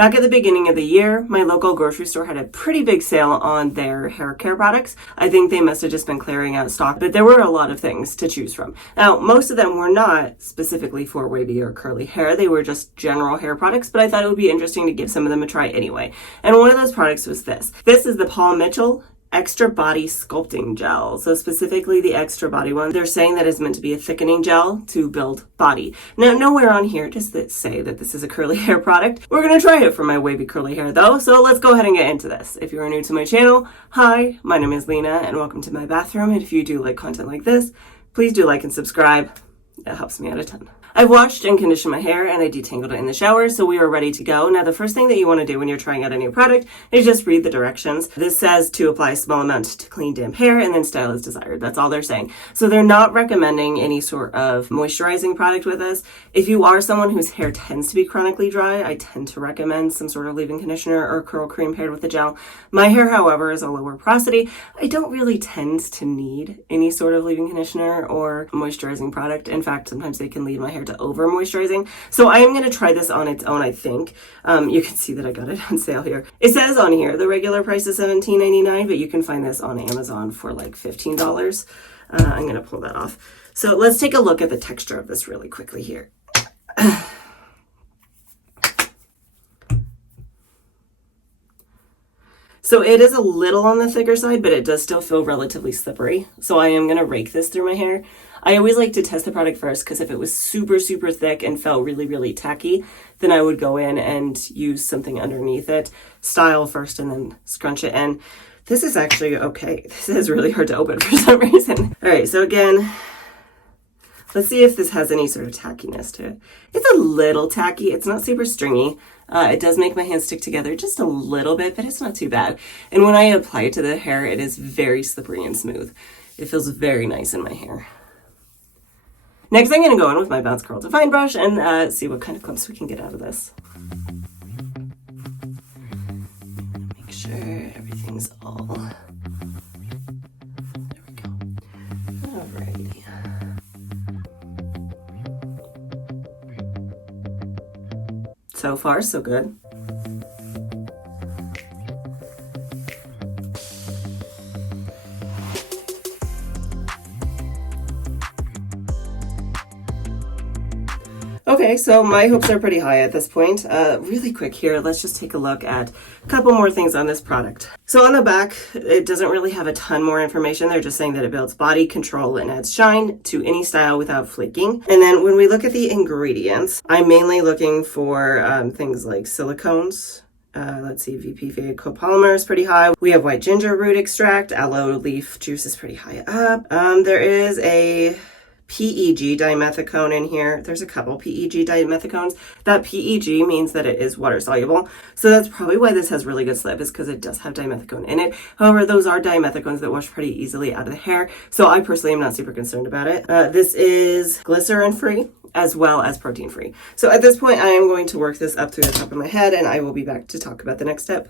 Back at the beginning of the year, my local grocery store had a pretty big sale on their hair care products. I think they must have just been clearing out stock, but there were a lot of things to choose from. Now, most of them were not specifically for wavy or curly hair. They were just general hair products, but I thought it would be interesting to give some of them a try anyway. And one of those products was this. This is the Paul Mitchell Extra Body Sculpting Gel. So specifically the extra body one. They're saying that it's meant to be a thickening gel to build body. Now, nowhere on here does it say that this is a curly hair product. We're going to try it for my wavy curly hair though. So let's go ahead and get into this. If you are new to my channel, hi, my name is Lena and welcome to my bathroom. And if you do like content like this, please do like and subscribe. It helps me out a ton. I washed and conditioned my hair and I detangled it in the shower, so we are ready to go. Now, the first thing that you want to do when you're trying out a new product is just read the directions. This says to apply a small amount to clean damp hair and then style as desired. That's all they're saying. So they're not recommending any sort of moisturizing product with this. If you are someone whose hair tends to be chronically dry, I tend to recommend some sort of leave-in conditioner or curl cream paired with the gel. My hair, however, is a lower porosity. I don't really tend to need any sort of leave-in conditioner or moisturizing product. In fact, sometimes they can lead my hair to over moisturizing. So I am going to try this on its own, I think. You can see that I got it on sale here. It says on here the regular price is $17.99, but you can find this on Amazon for like $15. I'm going to pull that off. So let's take a look at the texture of this really quickly here. So it is a little on the thicker side, but it does still feel relatively slippery. So I am going to rake this through my hair. I always like to test the product first because if it was super, super thick and felt really, really tacky, then I would go in and use something underneath it, style first and then scrunch it in. This is actually okay. This is really hard to open for some reason. All right, so again, let's see if this has any sort of tackiness to it. It's a little tacky. It's not super stringy. It does make my hands stick together just a little bit, but it's not too bad. And when I apply it to the hair, it is very slippery and smooth. It feels very nice in my hair. Next, I'm going to go in with my Bounce Curl Define brush and see what kind of clumps we can get out of this. Make sure everything's all... There we go. Alrighty. So far, so good. Okay, so my hopes are pretty high at this point. Really quick here, let's just take a look at a couple more things on this product. So on the back, it doesn't really have a ton more information. They're just saying that it builds body control and adds shine to any style without flaking. And then when we look at the ingredients, I'm mainly looking for things like silicones. Let's see, VP copolymer is pretty high. We have white ginger root extract, aloe leaf juice is pretty high up. There is a PEG dimethicone in here. There's a couple PEG dimethicones. That PEG means that it is water soluble. So that's probably why this has really good slip, is because it does have dimethicone in it. However, those are dimethicones that wash pretty easily out of the hair. So I personally am not super concerned about it. This is glycerin free as well as protein free. So at this point, I am going to work this up through the top of my head and I will be back to talk about the next step.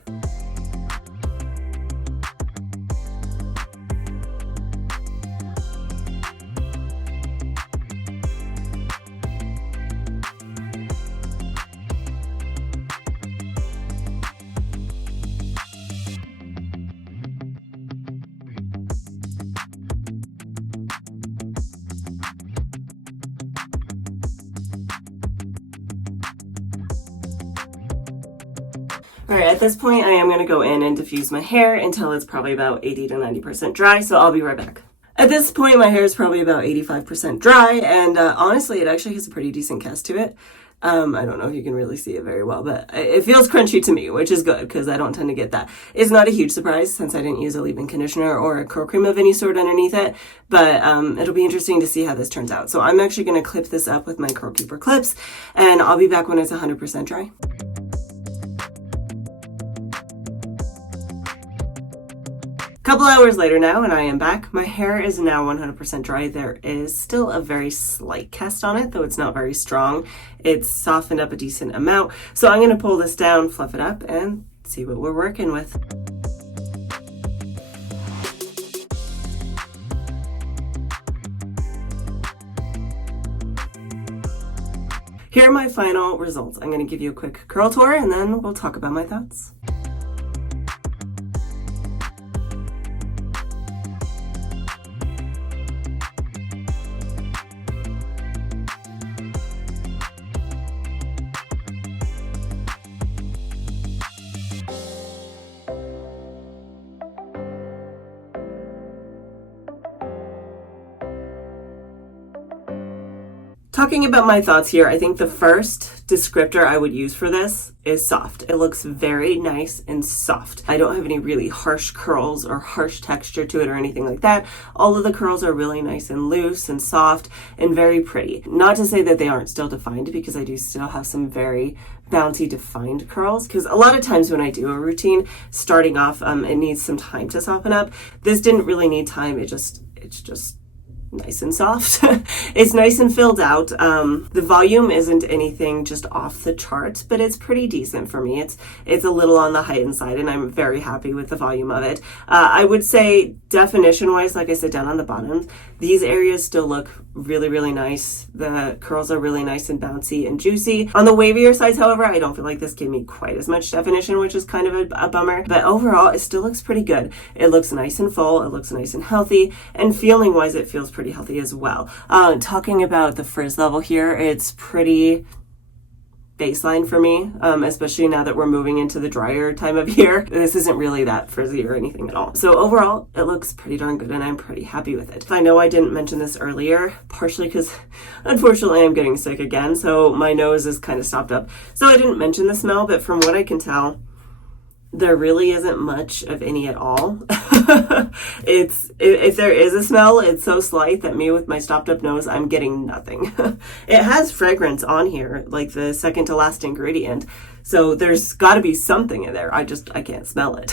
All right, at this point, I am going to go in and diffuse my hair until it's probably about 80 to 90% dry, so I'll be right back. At this point, my hair is probably about 85% dry, and honestly, it actually has a pretty decent cast to it. I don't know if you can really see it very well, but it feels crunchy to me, which is good because I don't tend to get that. It's not a huge surprise since I didn't use a leave-in conditioner or a curl cream of any sort underneath it, but it'll be interesting to see how this turns out. So I'm actually going to clip this up with my Curl Keeper clips, and I'll be back when it's 100% dry. Couple hours later now, and I am back. My hair is now 100% dry. There is still a very slight cast on it, though it's not very strong. It's softened up a decent amount. So I'm going to pull this down, fluff it up, and see what we're working with. here are my final results. I'm going to give you a quick curl tour and then we'll talk about my thoughts. Talking about my thoughts here, I think the first descriptor I would use for this is soft. It looks very nice and soft. I don't have any really harsh curls or harsh texture to it or anything like that. All of the curls are really nice and loose and soft and very pretty. Not to say that they aren't still defined, because I do still have some very bouncy defined curls, because a lot of times when I do a routine starting off, it needs some time to soften up. This didn't really need time. It's just nice and soft. It's nice and filled out. The volume isn't anything just off the charts, but it's pretty decent for me. It's a little on the heightened side, and I'm very happy with the volume of it. I would say definition wise, like I said, down on the bottom, these areas still look really, really nice. The curls are really nice and bouncy and juicy. On the wavier sides, however, I don't feel like this gave me quite as much definition, which is kind of a bummer, but overall it still looks pretty good. It looks nice and full, it looks nice and healthy, and feeling wise it feels pretty healthy as well. Talking about the frizz level here, it's pretty baseline for me, especially now that we're moving into the drier time of year. This isn't really that frizzy or anything at all. So overall, it looks pretty darn good and I'm pretty happy with it. I know I didn't mention this earlier, partially because unfortunately I'm getting sick again, so my nose is kind of stopped up. So I didn't mention the smell, but from what I can tell, there really isn't much of any at all. If there is a smell, it's so slight that me with my stopped up nose, I'm getting nothing. It has fragrance on here, like the second to last ingredient. So there's got to be something in there. I can't smell it,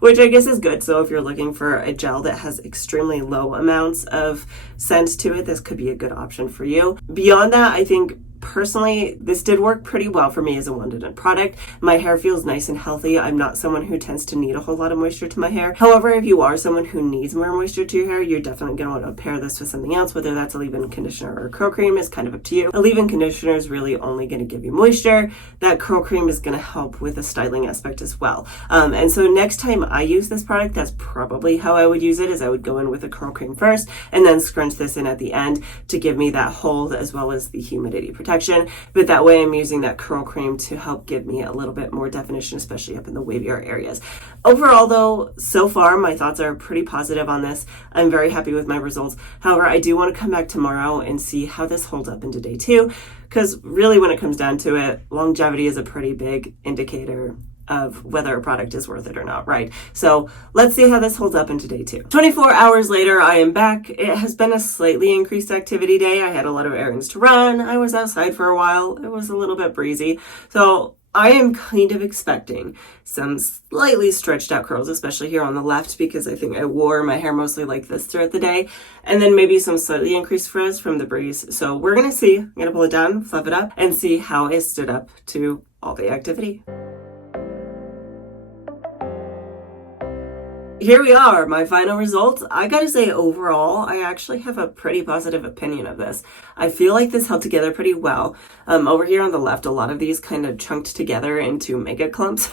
which I guess is good. So if you're looking for a gel that has extremely low amounts of scent to it, this could be a good option for you. Beyond that, I think personally, this did work pretty well for me as a one-to-one product. My hair feels nice and healthy. I'm not someone who tends to need a whole lot of moisture to my hair. However, if you are someone who needs more moisture to your hair, you're definitely going to want to pair this with something else, whether that's a leave-in conditioner or a curl cream is kind of up to you. A leave-in conditioner is really only going to give you moisture. That curl cream is going to help with the styling aspect as well. And so next time I use this product, that's probably how I would use it, is I would go in with a curl cream first and then scrunch this in at the end to give me that hold as well as the humidity protection. But that way I'm using that curl cream to help give me a little bit more definition, especially up in the wavier areas. Overall though, so far my thoughts are pretty positive on this. I'm very happy with my results. However, I do want to come back tomorrow and see how this holds up into day 2, because really when it comes down to it, longevity is a pretty big indicator of whether a product is worth it or not, right? So let's see how this holds up into day 2. 24 hours later, I am back. It has been a slightly increased activity day. I had a lot of errands to run. I was outside for a while. It was a little bit breezy. So I am kind of expecting some slightly stretched out curls, especially here on the left, because I think I wore my hair mostly like this throughout the day. And then maybe some slightly increased frizz from the breeze. So we're going to see. I'm going to pull it down, fluff it up, and see how it stood up to all the activity. Here we are, my final results. I gotta say, overall, I actually have a pretty positive opinion of this. I feel like this held together pretty well. Over here on the left, a lot of these kind of chunked together into mega clumps.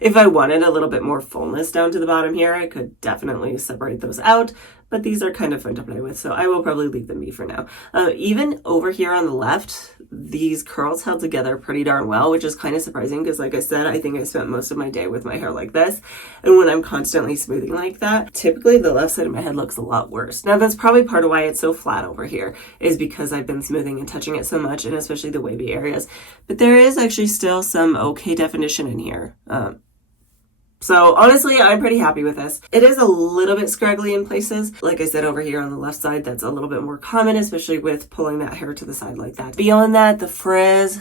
If I wanted a little bit more fullness down to the bottom here, I could definitely separate those out. But these are kind of fun to play with, so I will probably leave them be for now. Even over here on the left, these curls held together pretty darn well, which is kind of surprising because, like I said, I think I spent most of my day with my hair like this. And when I'm constantly smoothing like that, typically the left side of my head looks a lot worse. Now, that's probably part of why it's so flat over here, is because I've been smoothing and touching it so much, and especially the wavy areas. But there is actually still some okay definition in here. So honestly, I'm pretty happy with this. It is a little bit scraggly in places. Like I said, over here on the left side, that's a little bit more common, especially with pulling that hair to the side like that. Beyond that, the frizz,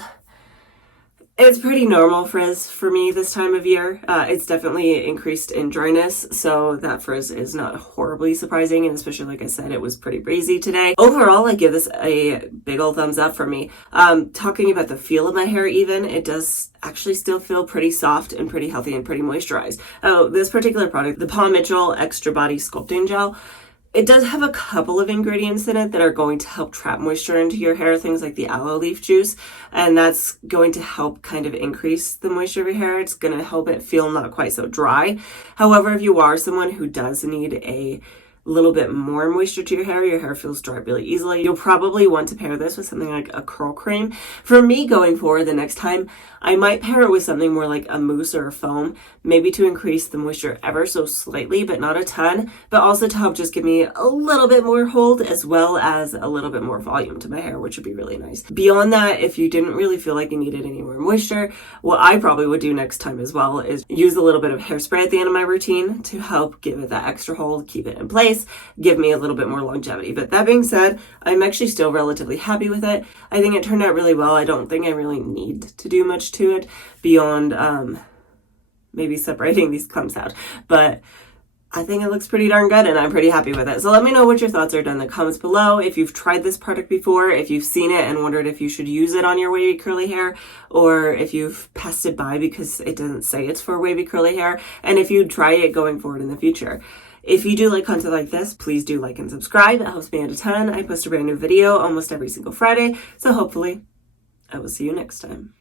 it's pretty normal frizz for me this time of year. It's definitely increased in dryness, so that frizz is not horribly surprising, and especially, like I said, it was pretty breezy today. Overall, I give this a big old thumbs up for me. Talking about the feel of my hair even, it does actually still feel pretty soft and pretty healthy and pretty moisturized. Oh, this particular product, the Paul Mitchell Extra Body Sculpting Gel, It does have a couple of ingredients in it that are going to help trap moisture into your hair, things like the aloe leaf juice, and that's going to help kind of increase the moisture of your hair. It's going to help it feel not quite so dry. However, if you are someone who does need a little bit more moisture to your hair feels dry really easily, you'll probably want to pair this with something like a curl cream. For me, going forward, the next time, I might pair it with something more like a mousse or a foam, maybe to increase the moisture ever so slightly, but not a ton, but also to help just give me a little bit more hold as well as a little bit more volume to my hair, which would be really nice. Beyond that, if you didn't really feel like you needed any more moisture, what I probably would do next time as well is use a little bit of hairspray at the end of my routine to help give it that extra hold, keep it in place, give me a little bit more longevity. But that being said, I'm actually still relatively happy with it. I think it turned out really well. I don't think I really need to do much to it beyond maybe separating these clumps out, but I think it looks pretty darn good and I'm pretty happy with it. So let me know what your thoughts are down in the comments below. If you've tried this product before, if you've seen it and wondered if you should use it on your wavy curly hair, or if you've passed it by because it doesn't say it's for wavy curly hair, and if you'd try it going forward in the future. If you do like content like this, please do like and subscribe. It helps me out a ton. I post a brand new video almost every single Friday, so hopefully I will see you next time.